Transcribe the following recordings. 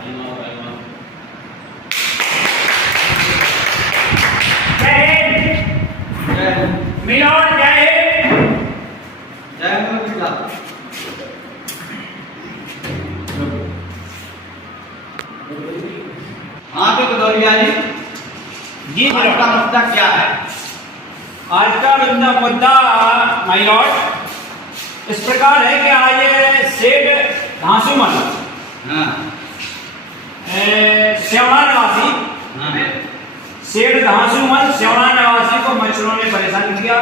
Milord जय हिंद। जय हिंद। हाँ तो भदौरिया जी आज का मुद्दा क्या है? आज का मुद्दा माय लॉर्ड इस प्रकार है कि आज सेठ घांसुमल सेवड़ा निवासी सेठ घांसुमल सेवड़ा निवासी को मच्छरों ने परेशान किया,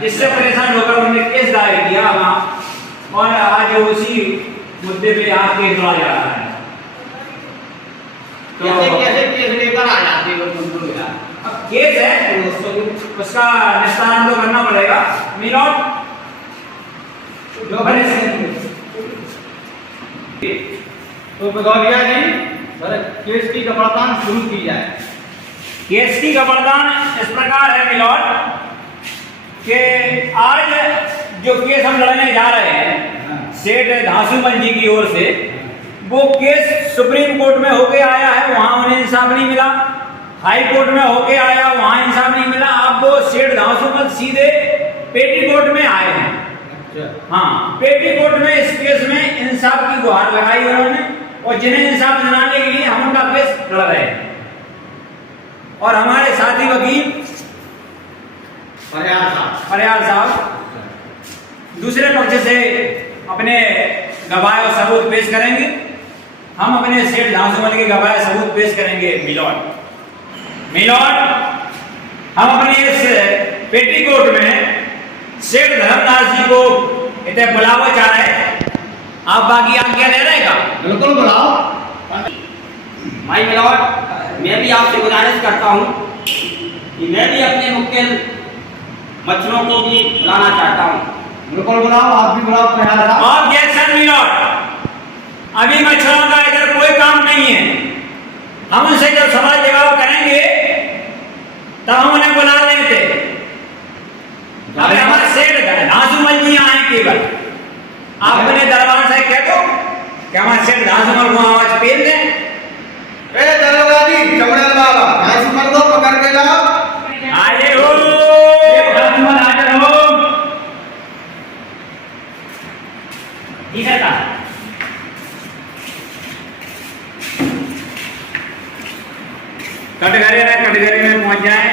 जिससे परेशान होकर उन्होंने केस दायर किया वहाँ, और आज उसी मुद्दे पे आज केस लड़ा जा रहा है। तो कैसे केस लेकर आ जाते हो तुम यार? अब केस है उसका निस्तारण तो करना पड़ेगा मिलोड। तो भदौरिया जी केस की गबड़तान शुरू की जाए। केस की गबड़तान इस प्रकार है मिलोड कि आज जो केस हम लड़ने जा रहे हैं सेठ घांसुमल जी की ओर से, वो केस सुप्रीम कोर्ट में होके आया है, वहां उन्हें इंसाफ नहीं मिला। हाई कोर्ट में होके आया, वहां इंसाफ नहीं मिला। अब वो सेठ घांसुमल सीधे पेटी कोर्ट में आए हैं। हाँ, पेटी कोर्ट में इस केस में इंसाफ की गुहार लगाई उन्होंने, और जिन्हें इंसाफ दिलाने के लिए हम उनका केस लड़ रहे हैं। और हमारे साथी वकील फरियाद साहब दूसरे पक्ष से अपने गवाह और सबूत पेश करेंगे। हम अपने सेठ घांसुमल के गवाह सबूत पेश करेंगे मिलोड। हम अपने इस पेटी कोर्ट में सेठ धर्मदास जी को इतने बुलावा चाह रहे हैं। आप बाकी आज्ञा दे रहे हैं? बिल्कुल बुलाओ। माय मिलोड, मैं भी आपसे गुजारिश करता हूँ कि मैं भी अपने मुक्केल मच्छरों को भी बुलाना चाहता हूँ। बिल्कुल बुलाओ, आप भी बुलाओ। ऑब्जेक्शन मिलोड, अभी मच्छरों का इधर कोई काम नहीं है। हम उनसे जब सवाल जवाब करेंगे तब हम उन्हें बुला लेते। अभी हमारे सेठ घांसुमल जी आए केवल, आप अपने दरबार से कह दो कि हमारे सेठ घांसुमल को आवाज पेश दें। दरोगा जी, चमड़ेल बाबा घांसुमल को पकड़ के लाओ। आए हो घांसुमल, हाजिर हो। ठीक है का कटघरे में पहुंच जाए।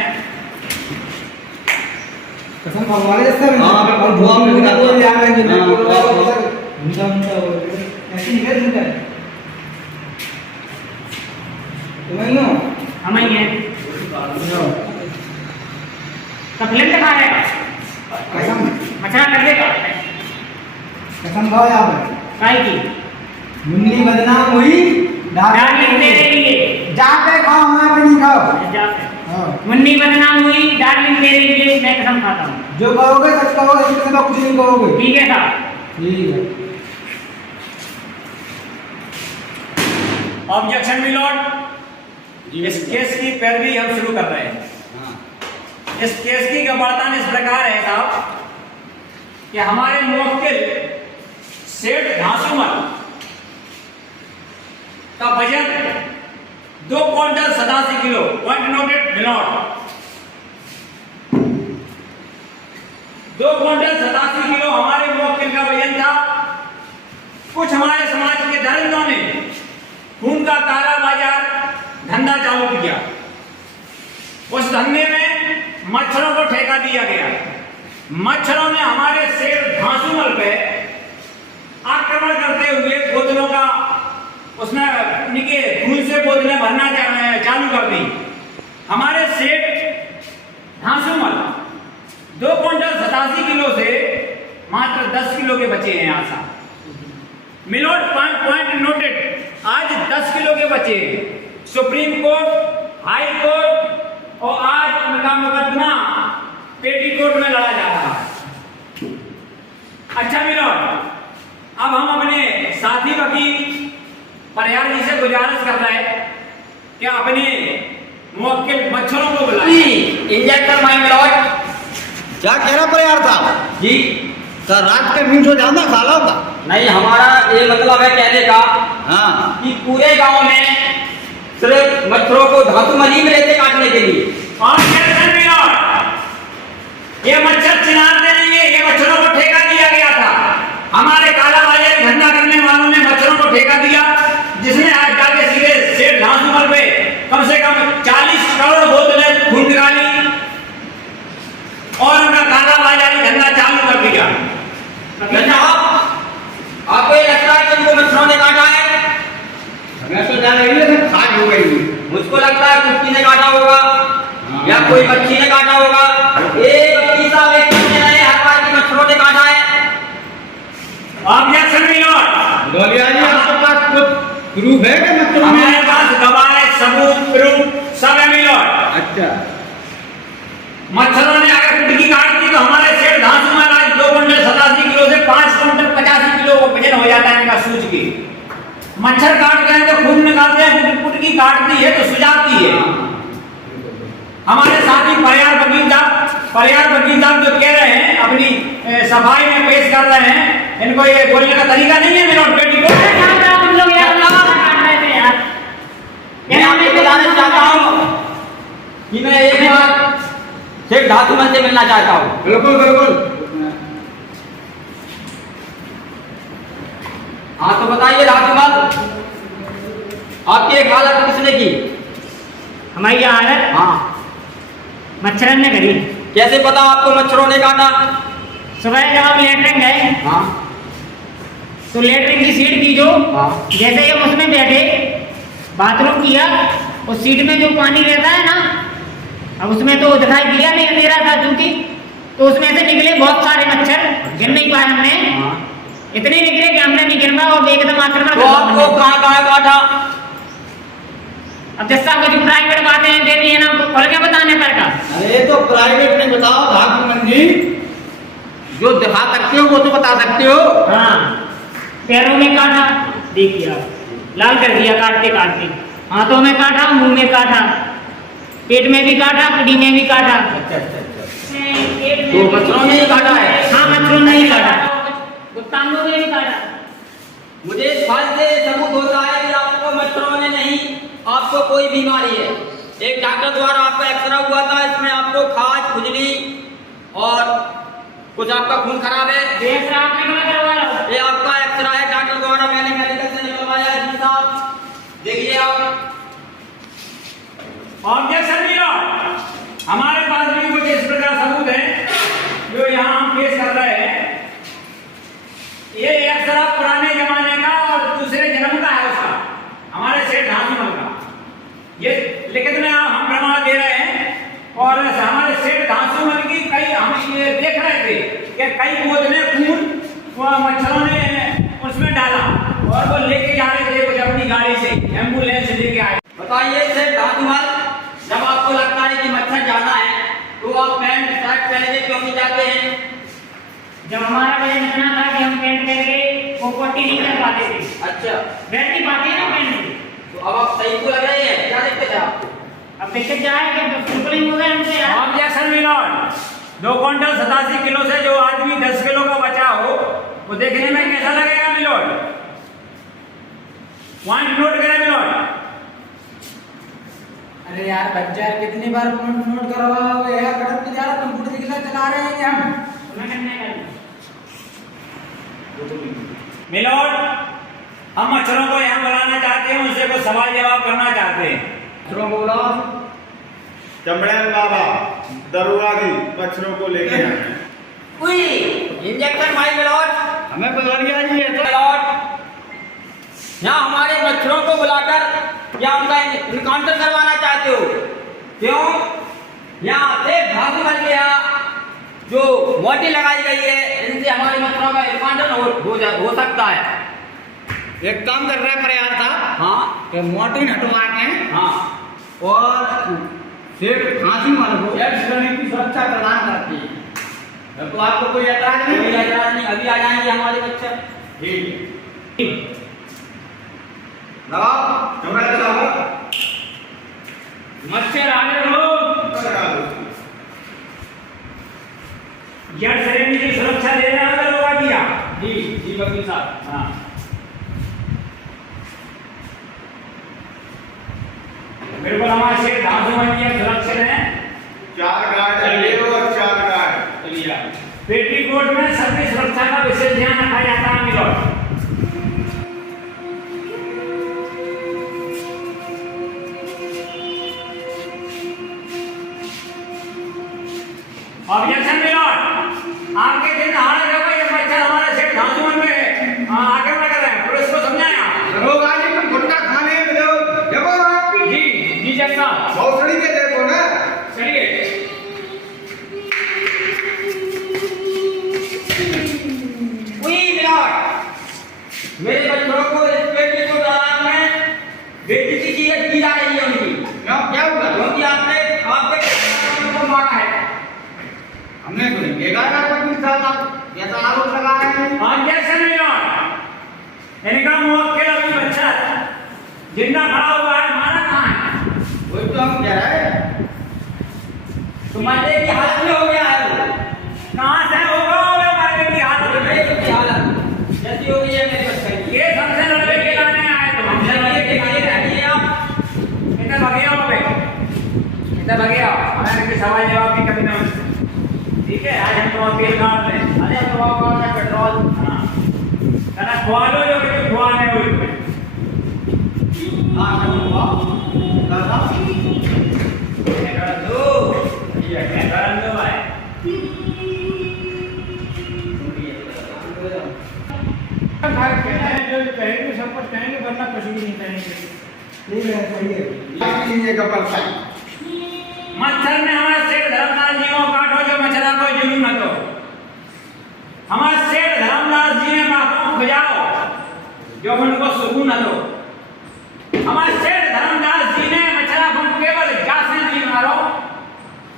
कसम भगवान जैसा हां और धुआं में दिखा कोई याद नहीं है मुंडा ऐसे ही है तुमका तुम हो हम ही हैं। तो फिल्म दिखा है कसम मच्छर लगेगा कसम खाओ यहाँ पर काहे की मुन्नी बदनाम हुई डार्लिंग तेरे लिए जाके खाओ, हमारे पे नहीं खाओ। जाते हाँ, मुन्नी बदनाम हुई डार्लिंग तेरे लिए, मैं कसम खाता हूँ। जो कहोगे सच कहोगे, इसके सिवा कुछ नहीं कहोगे। ठीक है साहब। ठीक है। ऑब्जेक्शन मिलोड, इस केस की पैरवी हम शुरू कर रहे हैं। इस केस की गवाही इस प्रकार है साहब कि हमारे मुवक्किल सेठ घांसुमल का वजन 2 quintal 87 kilo, point noted milord. 2 quintal 87 kilo हमारे मुवक्किल का वजन था। कुछ हमारे समाज के दरिंदों ने खून का काला बाजार धंधा चालू किया। उस धंधे में मच्छरों को ठेका दिया गया। मच्छरों ने हमारे सेठ घांसुमल पे आक्रमण करते हुए बोतलों का उसमें उनके खून से बोतलें भरना चालू कर दी। हमारे सेठ घांसुमल 2 क्विंटल 87 किलो से मात्र 10 किलो के बचे हैं। आशा मिलोड, पॉइंट नोटेड, आज 10 किलो के बचे। सुप्रीम कोर्ट, हाई कोर्ट और आज उनका मुकदमा पेटी कोर्ट में लड़ा जा रहा है। अच्छा मिलोड, अब हम अपने साथी वकील फरियाद जी से गुजारिश कर रहे हैं कि अपने मुवक्किल मच्छरों को बुलाएं। Injector my milord. क्या कह रहा पर यार साहब जी सर, रात के मीट हो जाना खा लो का नहीं, हमारा ये मतलब है कहने का हाँ कि पूरे गांव में सिर्फ मच्छरों को धातु मली में रहते काटने के लिए। ऑब्जेक्शन मिलोट, ये मच्छर चिनाते नहीं है, ये मच्छरों को ठेका दिया गया था। हमारे कालाबाजारी धंधा करने वालों ने मच्छरों को ठेका दिया, जिसने आज जाके सीधे सेठ धांसुमल पे कम से कम 40 करोड़ बोतलें खून निकाली और उनका कालाबाजारी धंधा चालू कर दिया। आपको ये लगता है कि उनको मच्छरों ने काटा है? हमें तो जान रही है खाज हो गई। मुझको लगता है कुत्ती ने काटा होगा या कोई मच्छी ने काटा होगा। एक तीसरा व्यक्ति ने हर बार की मच्छरों ने काटा है। ऑब्जेक्शन मिलोट, भदौरिया जी आपके पास कुछ प्रूफ है कि मच्छरों ने? हमारे पास गवाह, सबूत, प्रूफ सब है मिलोट। अच्छा, मच्छरों ने अगर कुटकी काट दी तो हमारे सेठ धांसुमल आज 2 कुंटल 87 किलो से 5 कुंटल 85 किलो वजन हो जाता है इनका सूज की। मच्छर काटते हैं तो खून निकालते हैं, कुटकी काटती है तो सुझाती है। हमारे साथी परियार वकील साहब जो कह रहे हैं अपनी सफाई में पेश कर रहे हैं, इनको ये बोलने का तरीका नहीं है। मिनोट बेटी को मैं आपको बताना चाहता हूँ कि मैं एक बार सेठ धातुमल से मिलना चाहता हूँ। बिल्कुल बिल्कुल। हाँ तो बताइए धातुमल, आपकी एक हालत किसने की? हमारी हालत हाँ, मच्छरन ने करी। कैसे पता आपको मच्छरों ने काटा? सुबह जब आप लेटरिन गए हाँ तो लेटरिन की सीट की जो हाँ जैसे हम उसमें बैठे बाथरूम किया, उस सीट में जो पानी रहता है ना, अब उसमें तो दिखाई दिया नहीं दे रहा था क्योंकि, तो उसमें से निकले बहुत सारे मच्छर, गिन नहीं पाए हमने। हाँ। इतने निकले कि हमने नहीं गिनवा और एकदम आक्रमण तो आपको कहाँ काटा? अब जैसा कुछ प्राइवेट बातें दे दी है ना, खोल के बताने पर का। अरे तो प्राइवेट नहीं बताओ धातुमल जी, जो दिखा सकते हो वो तो बता सकते हो। हाँ, पैरों में काटा, देखिए आप लाल कर दिया काटते काटते, हाथों में काटा, मुंह में काटा, पेट में भी काटा, पीढ़ी में भी काटा। अच्छा अच्छा अच्छा, पेट में तो मच्छरों ने ही काटा है? हाँ, मच्छरों ने ही काटा, गुप्तांगों ने भी काटा। मुझे इस बात से सबूत होता है कि आपको मच्छरों ने नहीं, आपको कोई बीमारी है। एक डॉक्टर द्वारा आपका एक्सरा हुआ था, इसमें आपको खाज, खुजली और कुछ आपका खून खराब है। देख आपने गलत करवा रहा हो। ये आपका एक्सरा है डॉक्टर द्वारा, मैंने मेडिकल से निकलवाया है जी साहब, देखिए आप। ऑब्जेक्शन मिलोट, हमारे पास भी कुछ इस प्रकार सबूत है जो यहाँ हम पेश कर रहे हैं। ये एक तरफ पुराने जमाने का और दूसरे जन्म का है उसका, हमारे सेठ धांसुमल का। ये लिखित में हम प्रमाण दे रहे हैं और हमारे सेठ धांसुमल की कई हम ये देख रहे थे कि कई बोतलें खून मच्छरों ने उसमें डाला और वो लेके जा रहे थे कुछ अपनी गाड़ी से, एम्बुलेंस लेके आए। बताइए सेठ धातुमल, जब आपको लगता है कि मच्छर जाना है तो आप पैंट शर्ट पहन के क्यों नहीं जाते हैं? जब हमारा वजन इतना था कि हम पेंट करके वो पट्टी नहीं कर पाते थे, अच्छा, बैठ नहीं पाते हैं ना पेंट में। तो अब आप सही को लग रहे हैं, क्या देखते थे आप? अब दिक्कत क्या है कि फुलफिलिंग हो गए हमसे यार। ऑब्जेक्शन मिलोट, 2 कुंटल 87 किलो से जो आदमी 10 किलो का बचा हो वो देखने में कैसा लगेगा मिलोट? पॉइंट नोट करें मिलोट। अरे यार बच्चा कितनी बार नोट करवाओगे यार, कड़क जा रहा, कंप्यूटर की क्लास चला रहे हैं हम। तुम्हें करने का मिलोट, हम मच्छरों को यहाँ बुलाना चाहते हैं, उनसे कुछ सवाल जवाब करना चाहते हैं। मच्छरों को बुलाओ। चमड़ैल बाबा दरोगा दी मच्छरों को लेके आए। उई, इंजेक्शन माई मिलोट, हमें भदौरिया जी है तो मिलोट, यहाँ हमारे मच्छरों को बुलाकर क्या उनका इनकाउंटर करवाना चाहते हो? क्यों? यहाँ से भागू बन गया, जो मोटी लगाई गई है, इनसे हमारे मच्छरों का इनकाउंटर हो सकता है। एक काम कर रहा है प्रयास था, हाँ कि मोटी हटवा के हाँ, और सेठ धांसुमल को श्रेणी की सुरक्षा प्रदान करती है। तो आपको कोई ऐतराज नहीं? कोई ऐतराज नहीं, अभी आ जाएंगे हमारे मच्छर। ठीक है, लगाओ चमड़ैल साहब। मच्छर आगे हो, जड़ श्रेणी की सुरक्षा दे रहा है दरोगा दिया। जी जी जी वकील साहब। हाँ बिल्कुल हमारे शेर धांसू जी सुरक्षित हैं। 4 गार्ड अगले और 4 गार्ड। चलिए आप। पेटीकोट में सभी सुरक्षा का विशेष ध्यान रखा जाता है मिलोट। ऑब्जेक्शन मिलोट, आपके दिन हारे देखो ये बच्चा हमारा शेर धांसू में आगे बढ़ रहे हैं, पुलिस को समझाया। दरोगा जी तुम गुटखा खाने में देखो आप जी जी जज साहब। भौसड़ी के देखो ना। चलिए। मेरे बच्चों को इस पेटी को तालाब में बेइज्जती की जा रही है उनकी। क्या हुआ? क्योंकि आपने आपके को मारा है। हमने तो नहीं देखा यार वकील साहब, आप ऐसा आरोप लगा रहे हैं। ऑब्जेक्शन मिलोट, इनका मुवक्किल अभी बच्चा जिंदा खड़ा हुआ है, मारा कहाँ है? वही तो हम कह रहे हैं। तुम्हारे की हालत में हो गया है वो। कहाँ से होगा वो मारने की हालत में? मेरे की हालत जैसी हो गई है मेरे बच्चे की। ये सबसे लड़के के लाने आए तो हम चलिए देखिए देखिए आप। इधर भागे आओ बे, इधर भागे आओ, हमें इनके सवाल जवाब भी करने हैं। ठीक है, आज हम तो तेल काट लें। अरे तो आप और पेट्रोल। हाँ कहना खुआ लो जो कि खुआने हुए तुम्हें। हाँ करूँगा। दादा। ये कर दो, ये कर दो भाई। जो कहेंगे सब कुछ कहेंगे, वरना कुछ भी नहीं कहेंगे। ठीक है, सही है। ये कपल सा मच्छर ने हमारे शेर धर्मदास जी को काटो जो मच्छरा को जुलूम न दो। हमारे शेर धर्मदास जी ने माफूम खुजाओ जो उनको सुकून न दो। हमारे शेर धर्मदास जी ने मच्छरा को केवल जासे नहीं मारो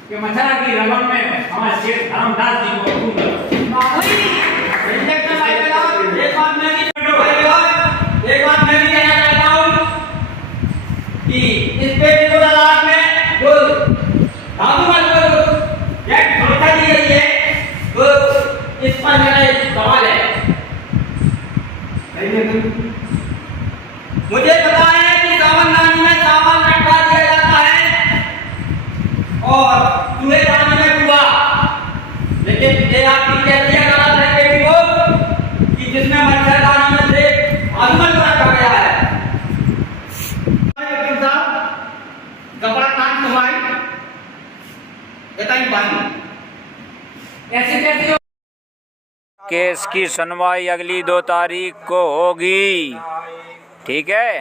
कि मच्छरा की रगम में हमारे शेर धर्मदास जी को सुकून दो। एक बात मैं भी कहना चाहता हूँ कि इस पेटी को तलाक में जो धातु वाली सुरक्षा दी गई है तो इस पर मेरा एक सवाल है। मुझे पता है कि सावधानी में सामान रखा दिया जाता है और चूहेदानी में चूहा, लेकिन ये आपकी कैसी गलत है पेटी को कि जिसमें मच्छरदानी में से आजमल रखा गया है। वकील साहब कपड़ा काट तुम्हारी बताइए पानी ऐसे कैसे हो? केस की सुनवाई अगली 2 तारीख को होगी। ठीक है।